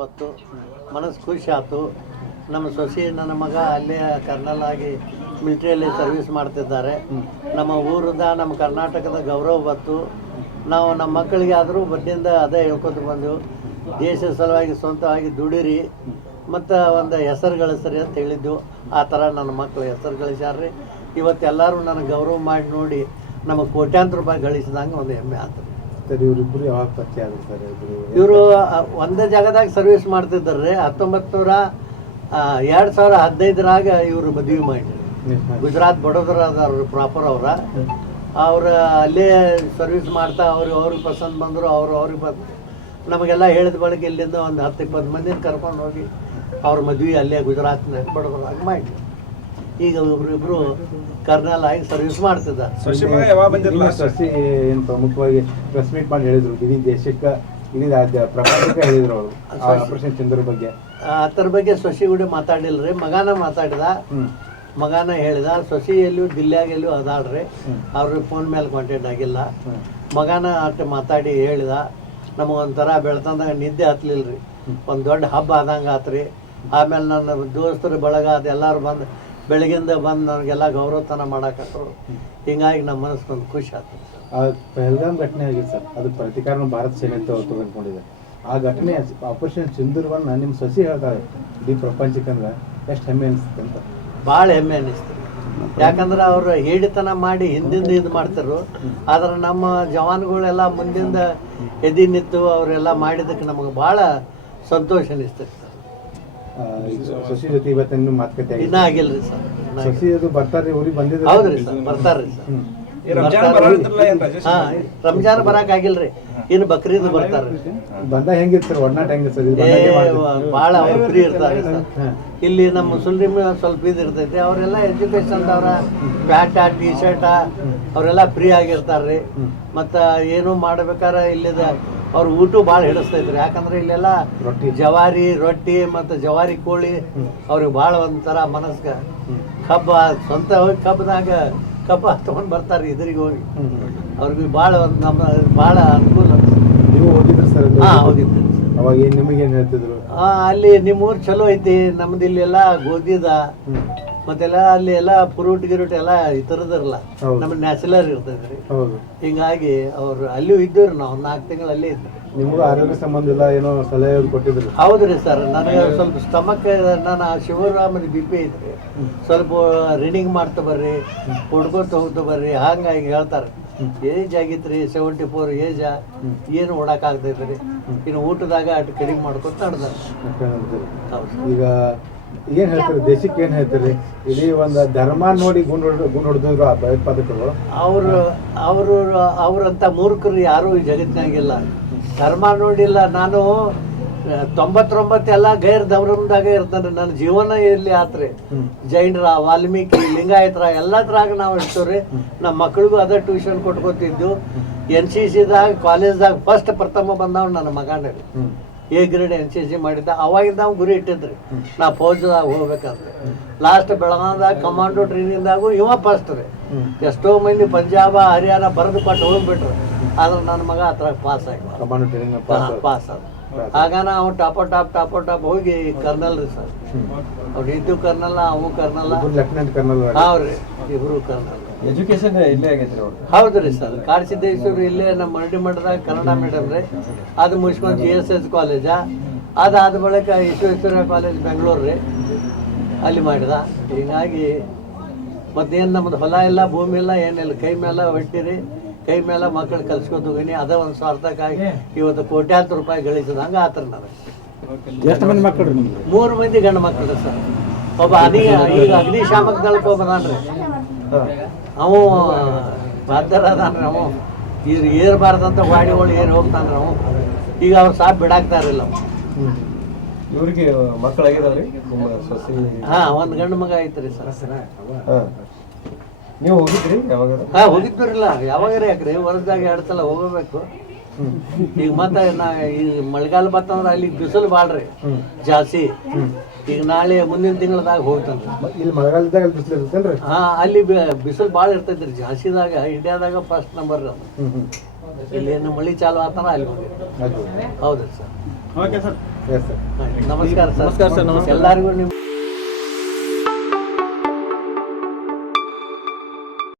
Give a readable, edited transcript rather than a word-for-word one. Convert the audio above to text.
ಬತ್ತು, ಮನಸ್ಸು ಖುಷಿ ಆಯ್ತು. ನಮ್ಮ ಸೊಸೆ ನನ್ನ ಮಗ ಅಲ್ಲೇ ಕರ್ನಲ್ ಆಗಿ ಮಿಲಿಟ್ರಿಯಲ್ಲಿ ಸರ್ವಿಸ್ ಮಾಡ್ತಿದ್ದಾರೆ. ನಮ್ಮ ಊರದ ನಮ್ಮ ಕರ್ನಾಟಕದ ಗೌರವ ಬತ್ತು. ನಾವು ನಮ್ಮ ಮಕ್ಕಳಿಗೆ ಆದರೂ ಬಡ್ಡಿಯಿಂದ ಅದೇ ಹೇಳ್ಕೊತ ಬಂದೆವು, ದೇಶದ ಸಲುವಾಗಿ ಸ್ವಂತವಾಗಿ ದುಡಿರಿ ಮತ್ತು ಒಂದು ಹೆಸರು ಗಳಿಸ್ರಿ ಅಂತ ಹೇಳಿದ್ದೆವು. ಆ ಥರ ನನ್ನ ಮಕ್ಕಳು ಹೆಸರು ಗಳಿಸ್ಯಾರ್ರಿ. ಇವತ್ತೆಲ್ಲರೂ ನನಗೆ ಗೌರವ ಮಾಡಿ ನೋಡಿ ನಮಗೆ ಕೋಟ್ಯಾಂತರ ರೂಪಾಯಿ ಗಳಿಸಿದಂಗೆ ಒಂದು ಹೆಮ್ಮೆ ಆಗ್ತದೆ. ಸರ್, ಇವರಿಬ್ಬರು ಯಾವಾಗ ಪರಿಚಯ ಆದ್ರು ಸರ್? ಇವರು ಒಂದೇ ಜಾಗದಾಗ ಸರ್ವಿಸ್ ಮಾಡ್ತಿದ್ದಾರೆ. 2015ರಾಗ ಇವರು ಮದುವೆ ಮಾಡಿರಿ. ಗುಜರಾತ್ ಬಡೋದರದವ್ರು ಪ್ರಾಪರ್ ಅವ್ರು ಅಲ್ಲೇ ಸರ್ವಿಸ್ ಮಾಡ್ತಾ ಅವ್ರಿಗೆ ಪಸಂದ್ ಬಂದರು. ಅವ್ರಿಗೆ ನಮಗೆಲ್ಲ ಹೇಳಿದ ಬಳಿಕ ಇಲ್ಲಿಂದ ಒಂದು 10-20 ಮಂದಿನ ಕರ್ಕೊಂಡು ಹೋಗಿ ಅವ್ರ ಮದುವೆ ಅಲ್ಲೇ ಗುಜರಾತ್ನಾಗ ಬಡೋದ್ರಾಗ ಮಾಡಿ ಈಗ ಇಬ್ಬರು ಕರ್ನಲ್ ಆಗಿ ಸರ್ವಿಸ್ ಮಾಡ್ತಿದ್ದಾರೆ. ಶಶಿ ಏನು ಪ್ರಮುಖವಾಗಿ ಪ್ರೆಸ್ ಮೀಟ್ ಮಾಡಿ ಹೇಳಿದ್ರು, ಇಡೀ ದೇಶಕ್ಕೆ ಇಡೀ ಪ್ರಪಂಚಕ್ಕೆ ಹೇಳಿದ್ರು ಅವರು ಆಪರೇಷನ್ ಸಿಂಧೂರ ಬಗ್ಗೆ. ಅದ್ರ ಬಗ್ಗೆ ಶಶಿ ಕೂಡ ಮಾತಾಡಿಲ್ರಿ. ಮಗನ ಮಾತಾಡಿದ, ಮಗನ ಹೇಳಿದ. ಶಶಿ ಎಲ್ಲೂ ದಿಲ್ಯಾಗ ಎಲ್ಲೂ ಅದಾಳ್ರಿ, ಅವ್ರ ಫೋನ್ ಮೇಲೆ ಕಾಂಟ್ಯಾಕ್ಟ್ ಆಗಿಲ್ಲ. ಮಗನ ಅಷ್ಟು ಮಾತಾಡಿ ಹೇಳಿದ. ನಮಗೊಂಥರ ಬೆಳ್ತಂದಾಗ ನಿದ್ದೆ ಹತ್ತಲಿಲ್ರಿ. ಒಂದು ದೊಡ್ಡ ಹಬ್ಬ ಆದಂಗೆ ಆತ್ರಿ. ಆಮೇಲೆ ನನ್ನ ದೋಸ್ತರು ಬಳಗ ಅದೆಲ್ಲರೂ ಬಂದು ಬೆಳಗಿಂದ ಬಂದು ನನಗೆಲ್ಲ ಗೌರವತನ ಮಾಡಾಕತ್ತರು. ಹಿಂಗಾಗಿ ನಮ್ಮ ಮನಸ್ಸು ಖುಷಿ ಆಯ್ತು. ಪಹಲ್ಗಾಮ್ ಘಟನೆ ಆಗಿದೆ ಸರ್, ಅದು ಪ್ರತಿಕಾರನ ಭಾರತ ಸೇನೆ ತಗೊಂಡ್ಕೊಂಡಿದೆ. ಆ ಘಟನೆ ಆಪರೇಷನ್ ಸಿಂಧೂರವನ್ನು ನಿಮ್ಮ ಸೊಸಿ ಹೇಳ್ತಾರೆ ಇಡೀ ಪ್ರಪಂಚಕ್ಕಂದ್ರೆ ಎಷ್ಟು ಹೆಮ್ಮೆ ಅನಿಸುತ್ತೆ ಅಂತ? ಭಾಳ ಹೆಮ್ಮೆ ಅನ್ನಿಸ್ತು. ಯಾಕಂದ್ರೆ ಅವರು ಹೇಳಿತನ ಮಾಡಿ ಹಿಂದಿಂದ ಇದು ಮಾಡ್ತಾರು. ಆದ್ರೆ ನಮ್ಮ ಜವಾನ್ಗಳೆಲ್ಲ ಮುಂದಿಂದ ಎದಿ ನಿಂತು ಅವರೆಲ್ಲ ಮಾಡಿದ್ದಕ್ಕೆ ನಮಗೆ ಭಾಳ ಸಂತೋಷ ಅನಿಸ್ತೈತೆ. ಶಶಿ ಜೊತೆ ಇವತ್ತಿನ ಮಾತುಕತೆ ಇನ್ನೂ ಆಗಿಲ್ರಿ ಸರ್. ಶಶಿ ಅದು ಬರ್ತಾರ್ರಿ, ಊರಿಗೆ ಬಂದಿದ್ರು? ಹೌದ್ರಿ ಸರ್, ಬರ್ತಾರ್ರಿ ಸರ್. ರಂಜಾನ್ ಬರಾಕ್ ಆಗಿಲ್ರಿ, ಇನ್ನು ಬಕ್ರೀದ್ ಬರ್ತಾರ. ಬಂದ ಹೆಂಗಿತ್ತು ಸರ್, ಒಡನಾಟ ಹೆಂಗಿತ್ತು ಸರ್? ಭಾಳ ಅವ್ರು ಫ್ರೀ ಇರ್ತಾರೆ ಸರ್. ಇಲ್ಲಿ ನಮ್ಮ ಮುಸ್ಲಿಮ್ ಸ್ವಲ್ಪ ಇದು ಇರ್ತೈತಿ. ಅವರೆಲ್ಲ ಎಜುಕೇಶನ್ ಅವ್ರ ಪ್ಯಾಂಟ ಟಿ ಶರ್ಟ ಅವರೆಲ್ಲ ಫ್ರೀ ಆಗಿರ್ತಾರ್ರಿ. ಮತ್ತು ಏನು ಮಾಡ್ಬೇಕಾರೆ ಇಲ್ಲಿದ ಅವ್ರ ಊಟ ಭಾಳ ಹಿಡಿಸ್ತೈತ್ರಿ. ಯಾಕಂದ್ರೆ ಇಲ್ಲೆಲ್ಲ ಜವಾರಿ ರೊಟ್ಟಿ ಮತ್ತು ಜವಾರಿ ಕೋಳಿ ಅವ್ರಿಗೆ ಭಾಳ ಒಂಥರ ಮನಸ್ಸಿಗೆ ಕಬ್ಬ ಸ್ವಂತ ಹೋಗಿ ಕಬ್ಬದಾಗ ಕಬ್ಬ ತಗೊಂಡು ಬರ್ತಾರೆ ಇದ್ರಿಗೆ ಹೋಗಿ. ಅವ್ರಿಗೆ ಭಾಳ ಒಂದು ನಮ್ಮ ಭಾಳ ಅನುಕೂಲ. ನೀವು ಹೋಗಿದ್ರಿ ಸರ್? ಹಾಂ, ಹೋಗಿದ್ರಿ ಸರ್. ಅವಾಗ ನಿಮಗೇನು ಹೇಳ್ತಿದ್ರು? ಅಲ್ಲಿ ನಿಮ್ಮೂರು ಚಲೋ ಐತಿ, ನಮ್ದು ಇಲ್ಲೆಲ್ಲ ಗೋಧಿದ ಮತ್ತೆಲ್ಲ ಅಲ್ಲಿ ಎಲ್ಲ ಫ್ರೂಟ್ ಗಿರೂಟ್ ಎಲ್ಲ ಈ ಥರದಿರಲ್ಲ, ನಮ್ಗೆ ನ್ಯಾಚುರಲ್ ಇರ್ತೈತ್ರಿ. ಹಿಂಗಾಗಿ ಅವ್ರು ಅಲ್ಲೂ ಇದ್ದೀವ್ರಿ. ನಾವು 4 ತಿಂಗಳು ಅಲ್ಲೇ ಇದ್ವಿ. ನಿಮಗೂ ಆರೋಗ್ಯ ಸಂಬಂಧ ಇಲ್ಲ ಏನೋ ಸಲಹೆ ಕೊಟ್ಟಿದ್ರು? ಹೌದ್ರಿ ಸರ್, ನನಗೆ ಸ್ವಲ್ಪ ಸ್ಟಮಕ್ ನಾನು ಶುಗರ್ ಆಮೇಲೆ BP ಐತ್ರಿ. ಸ್ವಲ್ಪ ರೀಡಿಂಗ್ ಮಾಡ್ತಾ ಬರ್ರಿ, ಹುಡ್ಕೋತ ಹೋಗ್ತಾ ಬರ್ರಿ ಹಂಗಾಗಿ ಹೇಳ್ತಾರೆ. ಏಜ್ ಆಗಿತ್ರಿ 74 ಏಜ, ಏನು ಓಡಾಕಾಗ್ತೈತ್ರಿ. ಇನ್ನು ಊಟದಾಗ ಅಷ್ಟು ಕಡಿಮೆ ಮಾಡ್ಕೊತ ನಡೆದಾರೆ. ಈಗ ಏನ್ ಹೇಳ್ತಾರೆ ದೇಶಕ್ಕೆ, ಏನ್ ಹೇಳ್ತಾರೆ? ಇಡೀ ಒಂದು ಧರ್ಮ ನೋಡಿ ಗುಂಡ್ ಹೊಡೆದ್ರು ಆ ಭಯೋತ್ಪಾದಕರು. ಅವ್ರಂತ ಮೂರ್ಖರು ಯಾರು ಈ ಜಗತ್ತಿನಾಗಿಲ್ಲ. ಧರ್ಮ ನೋಡಿಲ್ಲ. ನಾನು 99 ಎಲ್ಲ ಗೈರ್ ಧರ್ಮದಾಗ ಇರ್ತಾನೆ. ನನ್ನ ಜೀವನ ಇರ್ಲಿ ಆತ್ರಿ. ಜೈನರ, ವಾಲ್ಮೀಕಿ, ಲಿಂಗಾಯತರ ಎಲ್ಲ ತರಾಗ ನಾವು ಇರ್ತೇವ್ರಿ. ನಮ್ಮ ಮಕ್ಳಿಗೂ ಅದೇ ಟ್ಯೂಷನ್ ಕೊಟ್ಕೋತಿದ್ದು. NCCದಾಗ ಕಾಲೇಜ್ದಾಗ ಪ್ರಥಮ ಬಂದವ್ ನನ್ನ ಮಗನೇ. A ಗ್ರೇಡ್ NCC ಮಾಡಿದ್ದ. ಅವಾಗಿಂದ ನಾವು ಗುರಿ ಇಟ್ಟಿದ್ರಿ, ನಾ ಫೌಜ್ದಾಗ ಹೋಗ್ಬೇಕಂತ. ಲಾಸ್ಟ್ ಬೆಳಗಾವದಾಗ ಕಮಾಂಡೋ ಟ್ರೈನಿಂಗ್ದಾಗೂ ಇವ ಫಸ್ಟ್ ರೀ. ಎಷ್ಟೋ ಮಂದಿ ಪಂಜಾಬ, ಹರಿಯಾಣ ಬರೆದು ಕೊಟ್ಟು ಹೋಗ್ಬಿಟ್ರು. ಆದ್ರೆ ನನ್ನ ಮಗ ಆ ಥರ ಪಾಸ್ ಆಗಿ ಪಾಸ್ ಆದ. ಆಗ ನಾವು ಟಾಪ್ ಹೋಗಿ ಕರ್ನಲ್ ರೀ ಸರ್. ಅವ್ರು ಇದ್ದು ಕರ್ನಲ್, ಅವು ಕರ್ನಲ್. ಹೌದ್ರಿ, ಇಬ್ರು ಕರ್ನಲ್. ಎಜುಕೇಶನ್ ಇಲ್ಲೇ ಆಗೈತ್ರಿ ಅವ್ರು? ಹೌದ್ರಿ ಸರ್. ಕಾಡಸಿದ್ದೇಶ್ವರ ಇಲ್ಲೇ ನಮ್ಮ ಮರಡಿ ಮಠದಾಗ ಕನ್ನಡ ಮೀಡಿಯಂ ರೀ. ಅದು ಮುಗಿಸ್ಕೊಂಡು GSS ಕಾಲೇಜ. ಅದಾದ ಬಳಿಕ ವಿಶ್ವೇಶ್ವರ ಕಾಲೇಜ್ ಬೆಂಗಳೂರು ರೀ, ಅಲ್ಲಿ ಮಾಡಿದ. ಹೀಗಾಗಿ ಮತ್ತೇನು ನಮ್ಮದು ಹೊಲ ಇಲ್ಲ, ಭೂಮಿ ಇಲ್ಲ, ಏನಿಲ್ಲ. ಕೈ ಮೇಲೆ ಹೊಟ್ಟಿರಿ, ಕೈ ಮೇಲೆ ಮಕ್ಕಳು ಕಲ್ಸ್ಕೊತ ಹೋಗಿನಿ. ಅದೇ ಒಂದು ಸ್ವಾರ್ಥಕ್ಕಾಗಿ ಇವತ್ತು ಕೋಟ್ಯಾಂತರ ರೂಪಾಯಿ ಗಳಿಸಿದಂಗೆ ಆತರ ನನಗೆ. ಎಷ್ಟು ಮಂದಿ ಮಕ್ಕಳು ರೀ ನಿಮ್ಗೆ? 3 ಮಂದಿ ಗಂಡು ಮಕ್ಕಳು ಸರ್. ಒಬ್ಬ ಈಗ ಅಗ್ನಿಶಾಮಕ ದಳಕ್ಕೆ ಹೋಗ್ಬದಾನ್ರಿ. ಅವು ಬಾಧ್ಯರ ಅದಾನ್ರಿ. ಅವು ಈಗ ಏರ್ಬಾರ್ದಂತ ಗಾಡಿಗಳು ಏರ್ ಹೋಗ್ತಾನ್ರಿ. ಅವು ಈಗ ಅವ್ರು ಸಾಪ್ ಬಿಡಾಕ್ತಾರಿಲ್ಲ. ಇವ್ರಿಗೆ ಮಕ್ಕಳಾಗಿದಾವ್ರಿ? ಹಾಂ, ಒಂದು ಗಂಡು ಮಗ ಐತ್ರಿ ಸರ್. ನೀವು ಹೋಗಿದ್ರಿ ಯಾವಾಗ? ಹಾಂ, ಹೋಗಿದ್ವಿರಲ್ಲ. ಯಾವಾಗಾರ ಯಾಕ್ರಿ, ವರ್ಷದಾಗ 2 ಸಲ ಹೋಗಬೇಕು. ಈಗ ಮತ್ತೆ ಈ ಮಳೆಗಾಲ ಬತ್ತಂದ್ರೆ ಅಲ್ಲಿ ಬಿಸಿಲು ಬಾಳ್ರಿ ಜಾಸ್ತಿ. ಈಗ ನಾಳೆ ಮುಂದಿನ ತಿಂಗಳದಾಗ ಹೋಗ್ತಾನ್ರಿ. ಇಲ್ಲಿ ಮಳೆಗಾಲದಾಗ ಬಿಸಿಲು ಇರ್ತೇನ್ರಿ? ಹಾಂ, ಅಲ್ಲಿ ಬಿಸಿಲು ಭಾಳ ಇರ್ತೈತ್ರಿ ಜಾಸ್ತಿದಾಗ. ಇಂಡಿಯಾದಾಗ ಫಸ್ಟ್ ನಂಬರ್ ಅದು. ಇಲ್ಲಿ ಏನು ಮಳೆ ಚಾಲು ಆತನ ಅಲ್ಲಿ ಹೋಗಿ. ಹೌದು sir. Okay sir. Yes sir ನಮಸ್ಕಾರ ಸರ್. ನಮಸ್ಕಾರ ಸರ್, ನಮಸ್ಕಾರ. ಎಲ್ಲರಿಗೂ ನಿಮ್ಮ